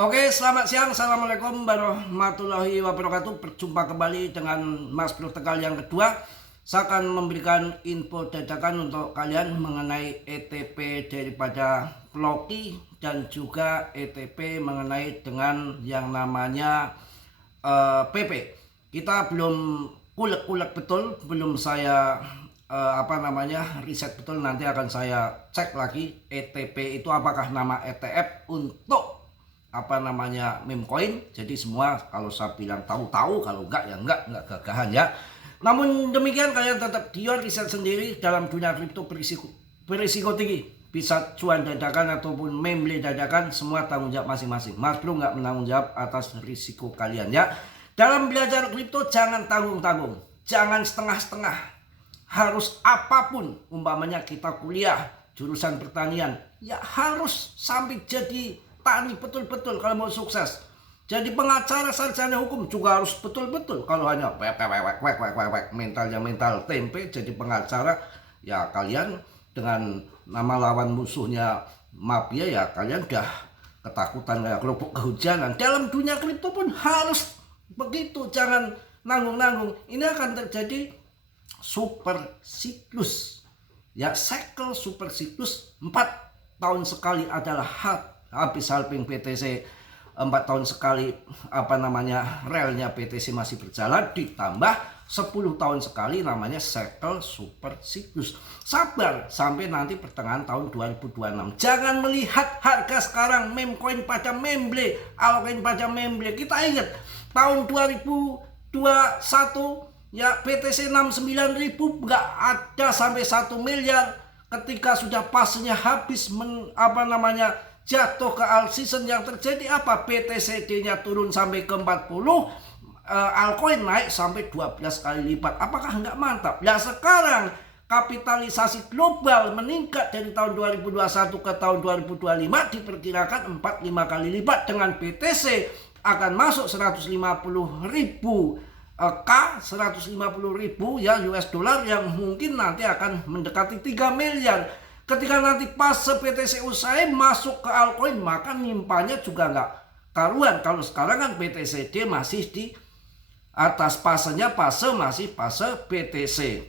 Oke, selamat siang. Assalamualaikum warahmatullahi wabarakatuh. Berjumpa kembali dengan Mas Bro Tegal yang kedua. Saya akan memberikan info dadakan untuk kalian mengenai ETP daripada Ploki dan juga ETP mengenai dengan yang namanya PP. Kita belum kulek-kulek betul, belum saya riset betul. Nanti akan saya cek lagi ETP itu apakah nama ETF untuk meme coin. Jadi semua kalau saya bilang tahu-tahu, kalau enggak ya enggak gagahan ya. Namun demikian kalian tetap dior riset sendiri dalam dunia kripto berisiko tinggi. Bisa cuan dadakan ataupun meme dadakan, semua tanggung jawab masing-masing. Mas Bro nggak menanggung jawab atas risiko kalian ya. Dalam belajar kripto jangan tanggung-tanggung, jangan setengah-setengah. Harus apapun, umpamanya kita kuliah jurusan pertanian, ya harus sampai jadi tani betul-betul kalau mau sukses. Jadi pengacara sarjana hukum juga harus betul-betul. Kalau hanya mentalnya mental tempe jadi pengacara, ya kalian dengan nama lawan musuhnya mafia ya kalian udah ketakutan kayak kerupuk kehujanan. Dalam dunia kripto pun harus begitu, jangan nanggung-nanggung. Ini akan terjadi super siklus. Ya, cycle super siklus 4 tahun sekali adalah habis halving PTC 4 tahun sekali relnya PTC masih berjalan, ditambah 10 tahun sekali namanya cycle super siklus. Sabar sampai nanti pertengahan tahun 2026. Jangan melihat harga sekarang meme coin pada memble, altcoin pada memble. Kita ingat tahun 2021 ya PTC 69.000 nggak ada sampai 1 miliar. Ketika sudah pasnya habis jatuh ke all season, yang terjadi apa? BTCD-nya turun sampai ke 40, altcoin naik sampai 12 kali lipat. Apakah nggak mantap? Nah sekarang kapitalisasi global meningkat dari tahun 2021 ke tahun 2025 diperkirakan 4-5 kali lipat, dengan BTC akan masuk 150.000 ya US dollar, yang mungkin nanti akan mendekati 3 miliar. Ketika nanti pas PTC usai masuk ke altcoin, maka nimpanya juga nggak karuan. Kalau sekarang kan BTCD masih di atas pasenya, masih fase BTC.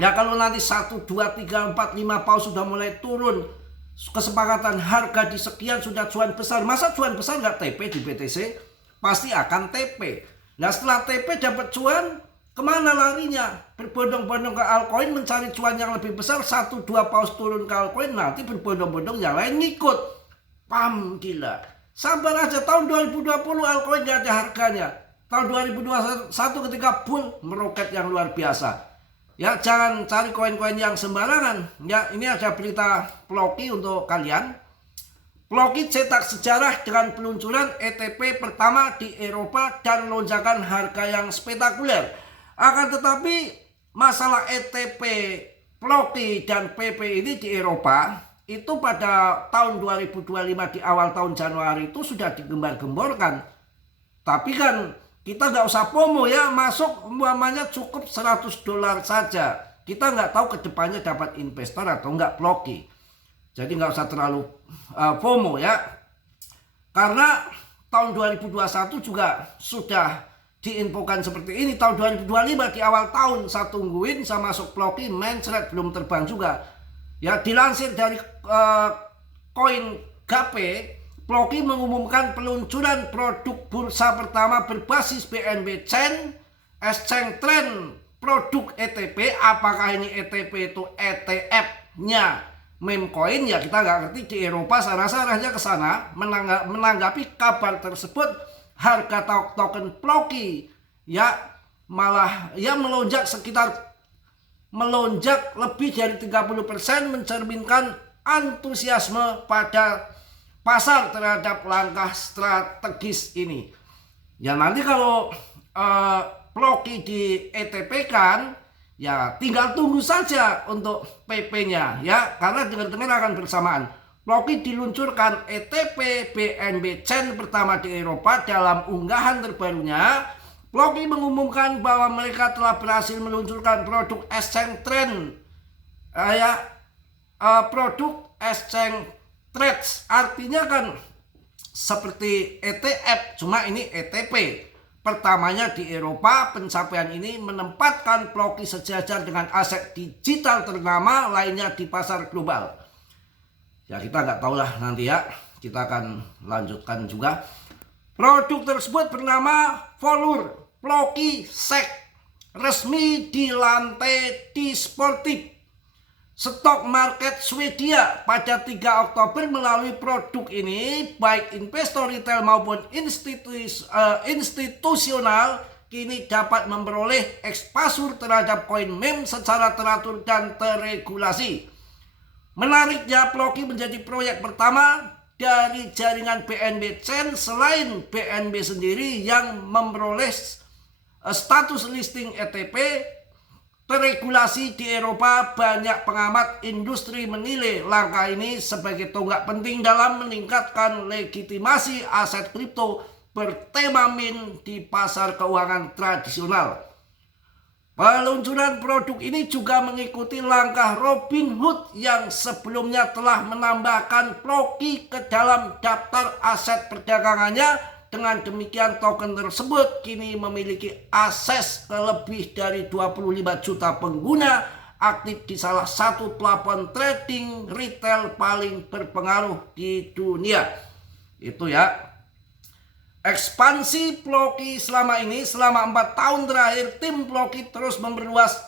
Ya kalau nanti 1, 2, 3, 4, 5 paus sudah mulai turun, kesepakatan harga di sekian sudah cuan besar. Masa cuan besar nggak TP di BTC? Pasti akan TP. Nah setelah TP dapat cuan, kemana larinya? Berbondong-bondong ke altcoin mencari cuan yang lebih besar. 1-2 paus turun ke altcoin, nanti berbondong-bondong yang lain ngikut. Pam, gila. Sabar aja, tahun 2020 altcoin gak ada harganya. Tahun 2021 ketika bull meroket yang luar biasa. Ya jangan cari koin-koin yang sembarangan. Ya ini ada berita Ploki untuk kalian. Ploki cetak sejarah dengan peluncuran ETP pertama di Eropa dan lonjakan harga yang spektakuler. Akan tetapi masalah ETP, Ploki dan PP ini di Eropa itu pada tahun 2025 di awal tahun Januari itu sudah digembar-gemborkan. Tapi kan kita nggak usah FOMO ya, masuk umpamanya cukup $100 saja. Kita nggak tahu kedepannya dapat investor atau nggak Ploki. Jadi nggak usah terlalu FOMO ya. Karena tahun 2021 juga sudah diinfokan seperti ini. Tahun 2025 di awal tahun saya tungguin, saya masuk Ploki, mencret belum terbang juga. Ya dilansir dari Coin Gape, Ploki mengumumkan peluncuran produk bursa pertama berbasis BNB Chain, Exchange Trend produk ETP. Apakah ini ETP itu ETF-nya meme coin? Ya kita nggak ngerti. Di Eropa saya rasa arahnya ke sana. Menanggapi kabar tersebut, harga token Ploki ya malah ya melonjak lebih dari 30%, mencerminkan antusiasme pada pasar terhadap langkah strategis ini. Ya nanti kalau Ploki di ETP kan, ya tinggal tunggu saja untuk PP-nya ya, karena dengar-dengar akan bersamaan. Ploki diluncurkan ETP BNB Chain pertama di Eropa. Dalam unggahan terbarunya, Ploki mengumumkan bahwa mereka telah berhasil meluncurkan produk Exchange Trend produk Exchange Trades. Artinya kan seperti ETF, cuma ini ETP. Pertamanya di Eropa, pencapaian ini menempatkan Ploki sejajar dengan aset digital ternama lainnya di pasar global. Ya kita nggak tahu lah nanti ya, kita akan lanjutkan juga. Produk tersebut bernama Volur Ploki Sek, resmi di lantai di Sportif Stok Market Swedia pada 3 Oktober. Melalui produk ini, baik investor retail maupun institusional kini dapat memperoleh exposure terhadap koin meme secara teratur dan terregulasi. Menariknya, Ploki menjadi proyek pertama dari jaringan BNB Chain selain BNB sendiri yang memperoleh status listing ETP terregulasi di Eropa. Banyak pengamat industri menilai langkah ini sebagai tonggak penting dalam meningkatkan legitimasi aset kripto bertema meme di pasar keuangan tradisional. Peluncuran produk ini juga mengikuti langkah Robinhood yang sebelumnya telah menambahkan Ploki ke dalam daftar aset perdagangannya. Dengan demikian, token tersebut kini memiliki akses ke lebih dari 25 juta pengguna aktif di salah satu platform trading retail paling berpengaruh di dunia. Itu ya. Ekspansi Ploki selama 4 tahun terakhir, tim Ploki terus memperluas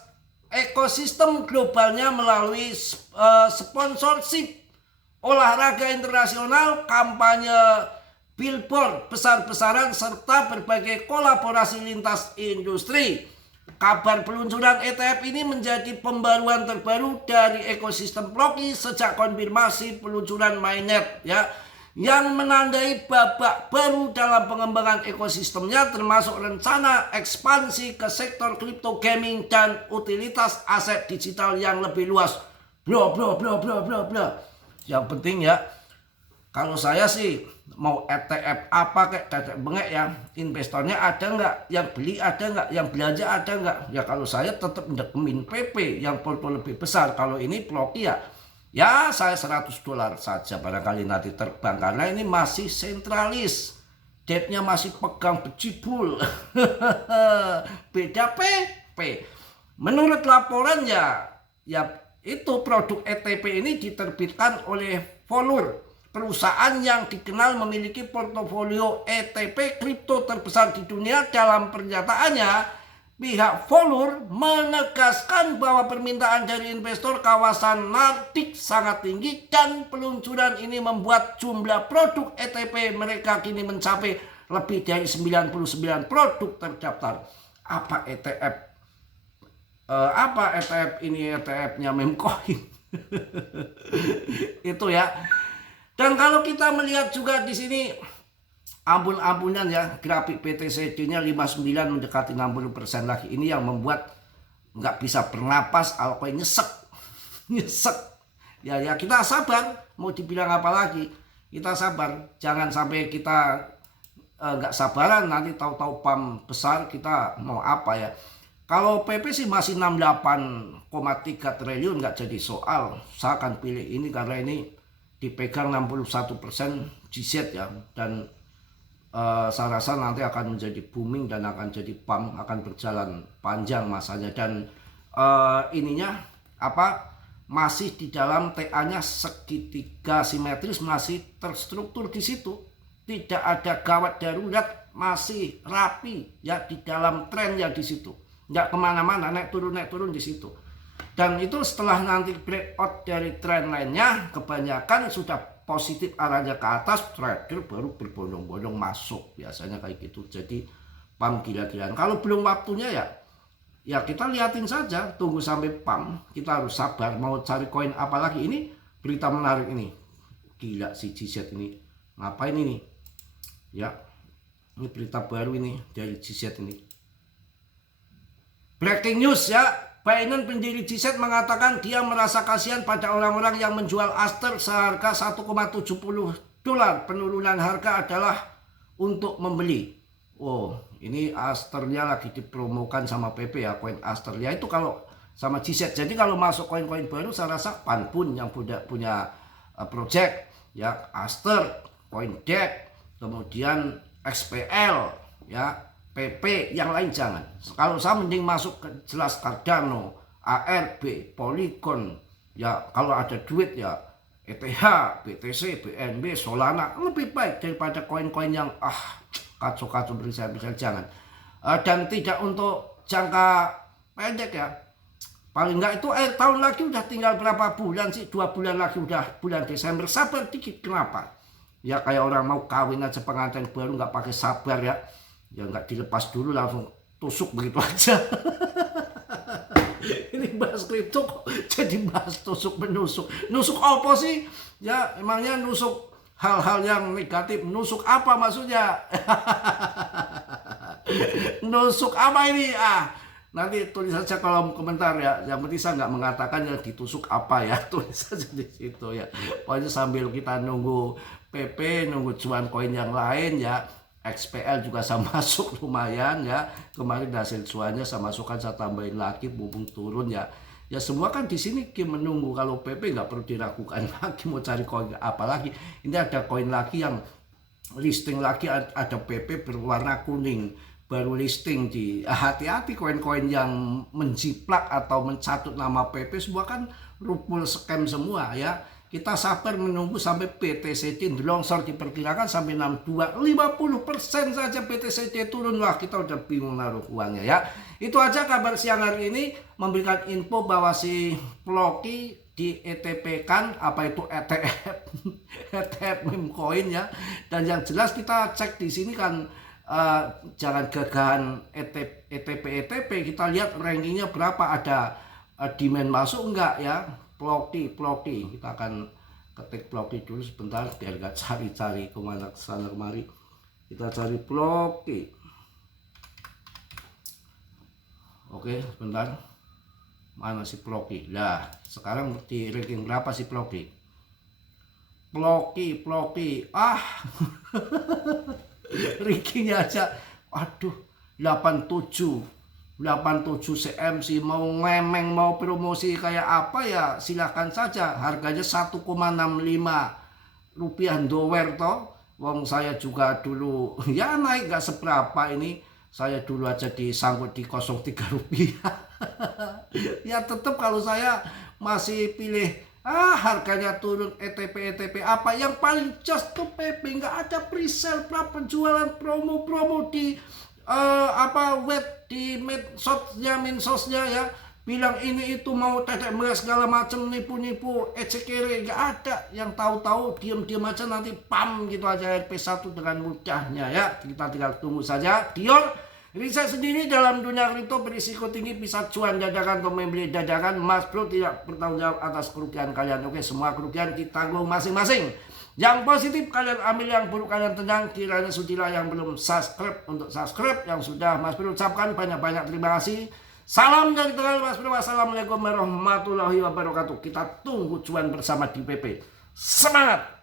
ekosistem globalnya melalui sponsorship olahraga internasional, kampanye billboard besar-besaran, serta berbagai kolaborasi lintas industri. Kabar peluncuran ETF ini menjadi pembaruan terbaru dari ekosistem Ploki sejak konfirmasi peluncuran mainnet ya, yang menandai babak baru dalam pengembangan ekosistemnya, termasuk rencana ekspansi ke sektor crypto gaming dan utilitas aset digital yang lebih luas. Bla bla bla bla bla bla. Yang penting ya, kalau saya sih mau ETF apa kayak dadek bengek ya, investornya ada nggak, yang beli ada nggak, yang belanja ada nggak. Ya kalau saya tetap mendekemin PP yang portfolio lebih besar. Kalau ini Ploki ya saya $100 saja barangkali nanti terbang, karena ini masih sentralis, debtnya masih pegang bejibul. Beda PP. Menurut laporan ya itu produk ETP ini diterbitkan oleh Volur, perusahaan yang dikenal memiliki portofolio ETP kripto terbesar di dunia. Dalam pernyataannya, pihak Volur menegaskan bahwa permintaan dari investor kawasan Nordik sangat tinggi dan peluncuran ini membuat jumlah produk ETP mereka kini mencapai lebih dari 99 produk terdaftar. Apa ETF? Apa ETF ini? ETF-nya Memcoin. Itu ya. Dan kalau kita melihat juga di sini ampun-ampunan ya, grafik BTC-nya 59 mendekati 60% lagi. Ini yang membuat nggak bisa bernapas, altcoin nyesek. Ya kita sabar, mau dibilang apa lagi, kita sabar. Jangan sampai kita nggak sabaran, nanti tahu-tahu pam besar kita mau apa ya. Kalau PP sih masih 68,3 triliun, nggak jadi soal. Saya akan pilih ini karena ini dipegang 61% GZ ya, dan saya rasa nanti akan menjadi booming dan akan jadi pump, akan berjalan panjang masanya. Dan ininya masih di dalam TA-nya segitiga simetris, masih terstruktur di situ, tidak ada gawat darurat, masih rapi ya di dalam tren ya di situ, nggak kemana-mana, naik turun di situ. Dan itu setelah nanti breakout dari tren lainnya, kebanyakan sudah positif arahnya ke atas, trader baru berbondong-bondong masuk, biasanya kayak gitu. Jadi pump gila-gilaan. Kalau belum waktunya ya kita liatin saja, tunggu sampai pump. Kita harus sabar. Mau cari koin apa lagi? Ini berita menarik ini, gila si GZ ini, ngapain ini ya, ini berita baru ini dari GZ ini, breaking news ya. Binance, pendiri GZ, mengatakan dia merasa kasihan pada orang-orang yang menjual Aster seharga $1,70. Penurunan harga adalah untuk membeli. Oh, ini Asternya lagi dipromokan sama PP ya, koin Aster ya, itu kalau sama GZ. Jadi kalau masuk koin-koin baru, saya rasa Panpun yang punya project ya, Aster, CoinDeck, kemudian XPL, ya, PP, yang lain jangan. Kalau saya mending masuk ke jelas Cardano, ARB, Polygon, ya kalau ada duit ya ETH, BTC, BNB, Solana, lebih baik daripada koin-koin yang kacau-kacau berisal-berisal, jangan. Dan tidak untuk jangka pendek ya. Paling enggak itu tahun lagi udah tinggal berapa bulan sih? 2 bulan lagi udah bulan Desember. Sabar dikit, kenapa? Ya kayak orang mau kawin aja, pengantin baru nggak pakai sabar ya. Ya nggak dilepas dulu langsung tusuk begitu aja. Ini bahas kripto kok jadi bahas tusuk menusuk. Nusuk apa sih? Ya emangnya nusuk hal-hal yang negatif. Nusuk apa maksudnya? Nusuk apa ini? Nanti tulis saja kolom komentar ya. Yang penting saya nggak mengatakan yang ditusuk apa ya. Tulis saja di situ ya. Pokoknya sambil kita nunggu PP, nunggu cuan koin yang lain ya. XPL juga saya masuk lumayan ya. Kemarin hasil cuannya saya masukkan, saya tambahin lagi mumpung turun ya. Ya semua kan di sini menunggu. Kalau PP nggak perlu diragukan lagi mau cari koin apa lagi. Ini ada koin lagi yang listing lagi, ada PP berwarna kuning. Baru listing di hati-hati koin-koin yang menjiplak atau mencatut nama PP semua kan rupul scam semua ya. Kita sabar menunggu sampai BTCC longsor, diperkirakan sampai 62, 50% saja BTCC turun. Wah, kita udah bingung naruh uangnya ya. Itu aja kabar siang hari ini, memberikan info bahwa si Ploki di ETP kan, apa itu ETF ETF meme coin ya. Dan yang jelas kita cek di sini kan, jangan gagahan ETP, kita lihat rankingnya berapa, ada demand masuk enggak ya. Ploki, kita akan ketik Ploki dulu sebentar biar gak cari-cari kemana sana kemari. Kita cari Ploki. Oke, sebentar, mana si Ploki? Lah sekarang di ranking berapa si Ploki? Ploki rankingnya aja, aduh, 87 CMC. Mau ngemeng, mau promosi kayak apa ya silahkan saja. Harganya 1,65 rupiah dower toh. Wong saya juga dulu ya naik gak seberapa ini. Saya dulu aja disangkut di 03 rupiah. Ya tetap kalau saya masih pilih harganya turun. ETP apa yang paling just tuh PP, nggak ada presale, penjualan, promo di web, di medsosnya ya, bilang ini itu mau tetek merah segala macam, nipu ecekere, nggak ada. Yang tahu-tahu diam aja nanti pam gitu aja RP1 dengan mudahnya ya. Kita tinggal tunggu saja. Dior riset sendiri dalam dunia kripto berisiko tinggi, bisa cuan dadakan atau membeli dadakan. Mas Bro tidak bertanggung jawab atas kerugian kalian. Oke, semua kerugian kita tanggung masing-masing. Yang positif kalian ambil, yang buruk kalian tenang. Kiranya sudilah yang belum subscribe untuk subscribe, yang sudah Mas Bro ucapkan banyak-banyak terima kasih. Salam dari Tegal Mas Bro. Wassalamualaikum warahmatullahi wabarakatuh. Kita tunggu cuan bersama di PP. Semangat!